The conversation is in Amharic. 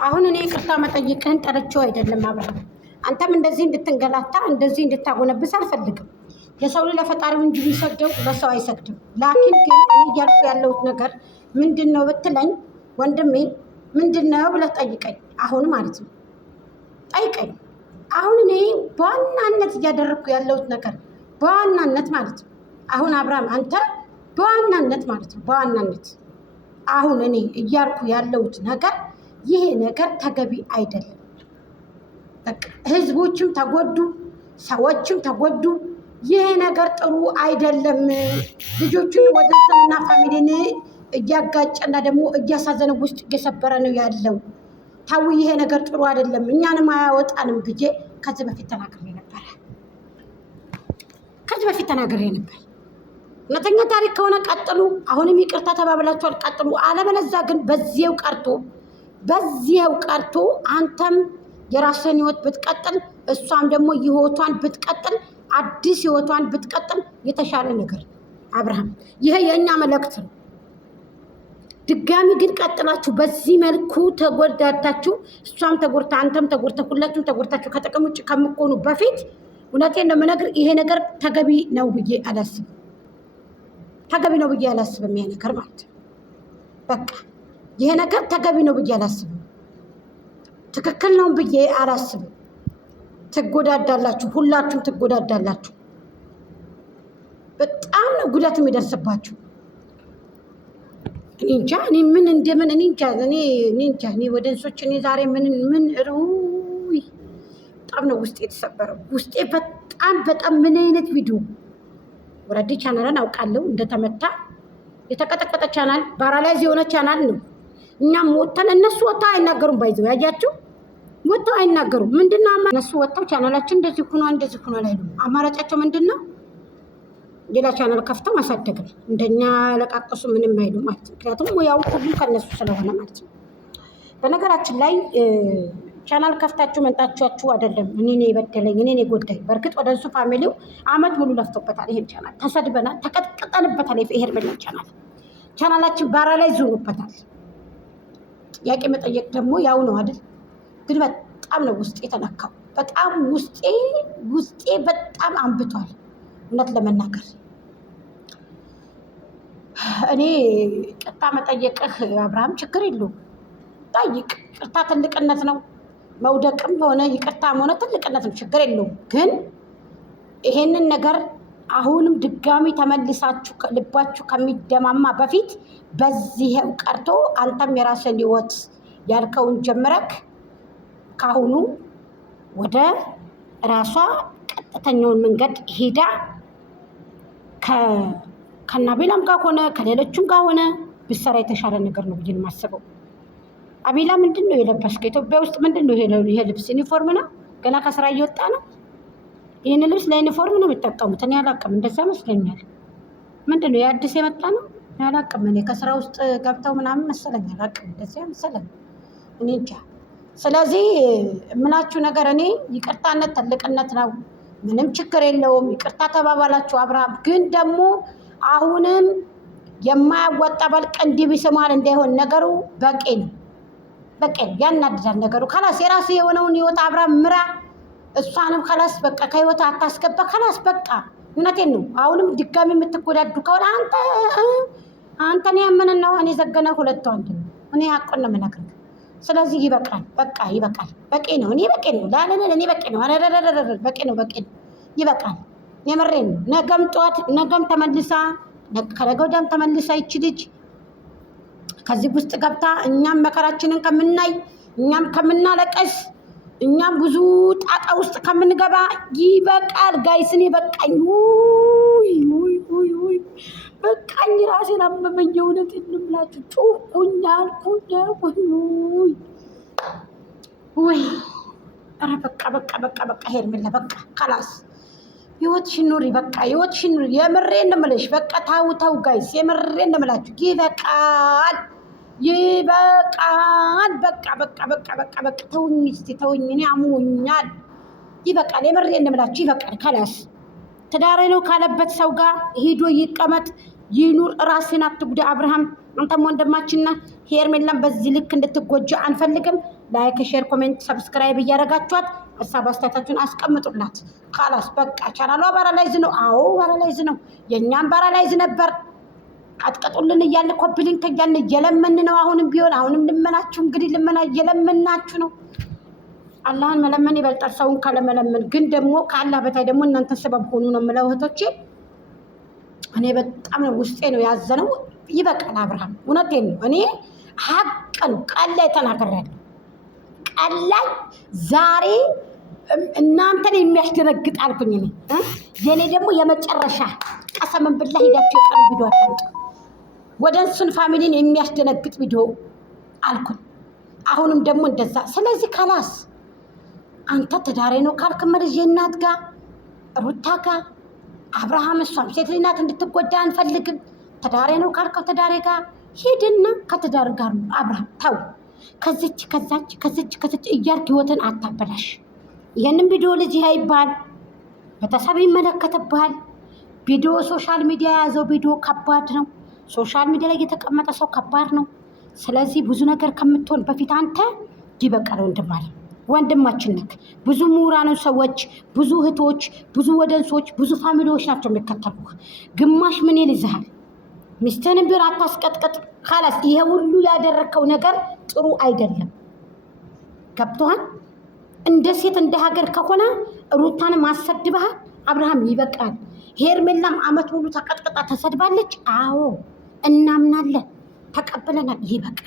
አሁን እኔ ይቅርታ መጠየቅህን ጠርቼው አይደለም አብርሃም። አንተም እንደዚህ እንድትንገላታ እንደዚህ እንድታጎነብስ አልፈልግም። የሰው ልጅ ለፈጣሪው እንጂ የሚሰግደው ለሰው አይሰግድም። ላኪን ግን እኔ እያልኩ ያለሁት ነገር ምንድን ነው ብትለኝ ወንድሜ ምንድን ነው ብለህ ጠይቀኝ። አሁን ማለት ነው ጠይቀኝ። አሁን እኔ በዋናነት እያደረግኩ ያለሁት ነገር በዋናነት ማለት ነው አሁን አብርሃም አንተ በዋናነት ማለት ነው በዋናነት አሁን እኔ እያልኩ ያለሁት ነገር ይሄ ነገር ተገቢ አይደለም። በቃ ህዝቦችም ተጎዱ፣ ሰዎችም ተጎዱ። ይሄ ነገር ጥሩ አይደለም። ልጆቹን ወደ ሰንና ፋሚሊን እያጋጨና ደግሞ እያሳዘነ ውስጥ እየሰበረ ነው ያለው። ታው ይሄ ነገር ጥሩ አይደለም፣ እኛንም አያወጣንም ብዬ ከዚህ በፊት ተናግሬ ነበር። እውነተኛ ታሪክ ከሆነ ቀጥሉ። አሁንም ይቅርታ ተባብላችኋል፣ ቀጥሉ። አለበለዚያ ግን በዚያው ቀርቶ አንተም የራስህን ህይወት ብትቀጥል፣ እሷም ደግሞ ህይወቷን ብትቀጥል፣ አዲስ ህይወቷን ብትቀጥል የተሻለ ነገር አብርሃም፣ ይሄ የእኛ መልእክት ነው። ድጋሚ ግን ቀጥላችሁ በዚህ መልኩ ተጎዳታችሁ፣ እሷም ተጎድታ አንተም ተጎድታ ሁላችሁም ተጎድታችሁ ከጥቅም ውጭ ከምትሆኑ በፊት እውነቴን ነው የምነግርህ፣ ይሄ ነገር ተገቢ ነው ብዬ አላስብም። ይሄ ነገር ማለት በቃ ይሄ ነገር ተገቢ ነው ብዬ አላስብም። ትክክል ነው ብዬ አላስብም። ትጎዳዳላችሁ፣ ሁላችሁም ትጎዳዳላችሁ። በጣም ነው ጉዳት የሚደርስባችሁ። እኔ እንጃ እኔ ምን እንደምን እኔ እንጃ እኔ ወደ እንሶች እኔ ዛሬ ምን ሩይ በጣም ነው ውስጤ የተሰበረው። ውስጤ በጣም ምን አይነት ቪዲዮ ወራዲ ቻናልን አውቃለሁ እንደተመታ የተቀጠቀጠ ቻናል ባራላይዝ የሆነ ቻናል ነው። እኛም ወጥተን እነሱ ወጥተው አይናገሩም። ባይዘው ያያችሁ ወጥተው አይናገሩም። ምንድነው እነሱ ወጥተው ቻናላችን እንደዚህ ሆኗል አይሉም። አማራጫቸው ምንድነው? ሌላ ቻናል ከፍተው ማሳደግ ነው። እንደኛ ለቃቀሱ ምንም አይሉም ማለት ነው። ምክንያቱም ያው ሁሉ ከነሱ ስለሆነ ማለት ነው። በነገራችን ላይ ቻናል ከፍታችሁ መንጣችሁ አይደለም እኔ ነኝ የበደለኝ እኔ ነኝ የጎዳኝ። በእርግጥ ወደ እሱ ፋሚሊው አመት ሙሉ ለፍቶበታል። ይሄን ቻናል ተሰድበናል፣ ተቀጥቀጠንበታል። ይሄር በለን ቻናላችን ባራ ላይ ዞሩበታል። ጥያቄ መጠየቅ ደግሞ ያው ነው አይደል? ግን በጣም ነው ውስጤ የተነካው። በጣም ውስጤ በጣም አንብቷል። እውነት ለመናገር እኔ ቅርታ መጠየቅህ አብርሃም ችግር የለውም ጠይቅ። ቅርታ ትልቅነት ነው። መውደቅም ሆነ ይቅርታም ሆነ ትልቅነት ነው፣ ችግር የለውም። ግን ይሄንን ነገር አሁንም ድጋሚ ተመልሳችሁ ልባችሁ ከሚደማማ በፊት በዚህው ቀርቶ አንተም የራስን ህይወት ያልከውን ጀምረክ ካሁኑ ወደ ራሷ ቀጥተኛውን መንገድ ሄዳ ከናቤላም ጋር ሆነ ከሌሎችም ጋር ሆነ ብሰራ የተሻለ ነገር ነው ብዬ ነው የማስበው። አቤላ ምንድን ነው የለበስከው? ኢትዮጵያ ውስጥ ምንድን ነው ይሄ ልብስ? ዩኒፎርም ነው? ገና ከስራ እየወጣ ነው። ይህን ልብስ ለዩኒፎርም ነው የሚጠቀሙት። እኔ አላቅም፣ እንደዛ መስለኛል። ምንድን ነው የአዲስ የመጣ ነው? እኔ አላቅም። እኔ ከስራ ውስጥ ገብተው ምናምን መሰለኝ፣ አላቅም። እንደዚያ መሰለኝ፣ እኔ እንጃ። ስለዚህ የምላችሁ ነገር እኔ ይቅርታነት ትልቅነት ነው፣ ምንም ችግር የለውም። ይቅርታ ተባባላችሁ። አብርሃም ግን ደግሞ አሁንም የማያወጣ በልቅ እንዲህ ቢስማል እንዳይሆን ነገሩ በቂ ነው። ያናድዳል ነገሩ። ከላስ የራሱ የሆነውን ህይወት አብርሃም ምራ። እሷንም ከላስ በቃ ከህይወት አታስገባ። ከላስ በቃ እውነቴን ነው። አሁንም ድጋሚ የምትጎዳዱ ከሆነ አንተን ያመንን ነው እኔ ዘገነ ሁለቱ አንድ ነው። እኔ ሀቁን ነው የምነግርህ። ስለዚህ ይበቃል፣ በቂ ነው። እኔ በቂ ነው ላለለ እኔ በቂ ነው። በቂ ነው፣ ይበቃል። የምሬን ነው። ነገም ተመልሳ ከነገ ወዲያም ተመልሳ ይቺ ልጅ ከዚህ ውስጥ ገብታ እኛም መከራችንን ከምናይ እኛም ከምናለቀስ እኛም ብዙ ጣጣ ውስጥ ከምንገባ ይበቃል። ጋይስኔ በቃኝ። በቃኝ። ራሴን አመመኝ። እውነቴን ነው የምላችሁ። ጮኩኛል። ኧረ በቃ ሄርሜላ በቃ ከላስ ህይወትሽን ኑሪ። በቃ ህይወትሽን ኑሪ። የምሬን ነው የምልሽ። በቃ ተው ጋይስ፣ የምሬን ነው የምላችሁ። ይበቃል። በቃ ተውኝ እስኪ ተውኝ። እኔ አሞኛል። ይበቃል። የምሬን ነው የምላችሁ። ይበቃል። ከላስ ትዳሬ ነው ካለበት ሰው ጋር ሄዶ ይቀመጥ ይኑር። ራስን አትጉዳ። አብርሃም አንተም ወንድማችንና ሄርሜላን በዚህ ልክ እንድትጎጃ አንፈልግም። ላይክ፣ ሼር፣ ኮሜንት፣ ሰብስክራይብ እያደረጋችኋት ሀሳብ አስተያየታችሁን አስቀምጡላት። ካላስ በቃ ቻናሏ ባራላይዝ ነው። አዎ ባራላይዝ ነው። የእኛም ባራላይዝ ነበር። አጥቀጡልን እያለ ኮፕሊንክ እያልን እየለመን ነው። አሁንም ቢሆን አሁንም ልመናችሁ እንግዲህ ልመና እየለመናችሁ ነው። አላህን መለመን ይበልጣል ሰውን ካለመለመን። ግን ደግሞ ከአላህ በታይ ደግሞ እናንተ ሰበብ ሆኑ ነው የምለው እህቶቼ። እኔ በጣም ነው ውስጤ ነው ያዘነው። ይበቃል አብርሃም፣ እውነቴን ነው። እኔ ሀቅን ቃል ላይ ተናግሬያለሁ። ቃል ላይ ዛሬ እናንተን የሚያስደነግጥ አልኩኝ። እኔ የኔ ደግሞ የመጨረሻ ቀሰምን ብላ ሄዳችሁ የቀን ቪዲዮ አታምጡ። ወደ እንሱን ፋሚሊን የሚያስደነግጥ ቪዲዮ አልኩኝ። አሁንም ደግሞ እንደዛ። ስለዚህ ካላስ አንተ ትዳሬ ነው ካልክ መልጅ እናት ጋር ሩታ ጋር አብርሃም፣ እሷም ሴት ልጅ ናት እንድትጎዳ አንፈልግም። ትዳሬ ነው ካልከው ትዳሬ ጋር ሂድና ከትዳር ጋር ነው አብርሃም። ተው ከዚች ከዛች ከዚች ከዚች እያልክ ህይወትን አታበላሽ። ይህንን ቪዲዮ ልጅ ያይባል፣ ቤተሰብ ይመለከትብሃል። ቪዲዮ ሶሻል ሚዲያ የያዘው ቪዲዮ ከባድ ነው። ሶሻል ሚዲያ ላይ የተቀመጠ ሰው ከባድ ነው። ስለዚህ ብዙ ነገር ከምትሆን በፊት አንተ ይበቃል ወንድማችን ነክ። ብዙ ምሁራኖች ሰዎች፣ ብዙ እህቶች፣ ብዙ ወደንሶች፣ ብዙ ፋሚሊዎች ናቸው የሚከተሉ። ግማሽ ምን ይልዝሃል? ሚስትህንም ቢሆን አታስቀጥቀጥ። ካላስ ይሄ ሁሉ ያደረከው ነገር ጥሩ አይደለም። ገብቶሃል? እንደ ሴት እንደ ሀገር ከሆነ ሩታን ማሰድበሃል። አብርሃም ይበቃል። ሄርሜላም አመት ሙሉ ተቀጥቅጣ ተሰድባለች። አዎ እናምናለን፣ ተቀብለናል። ይበቃል።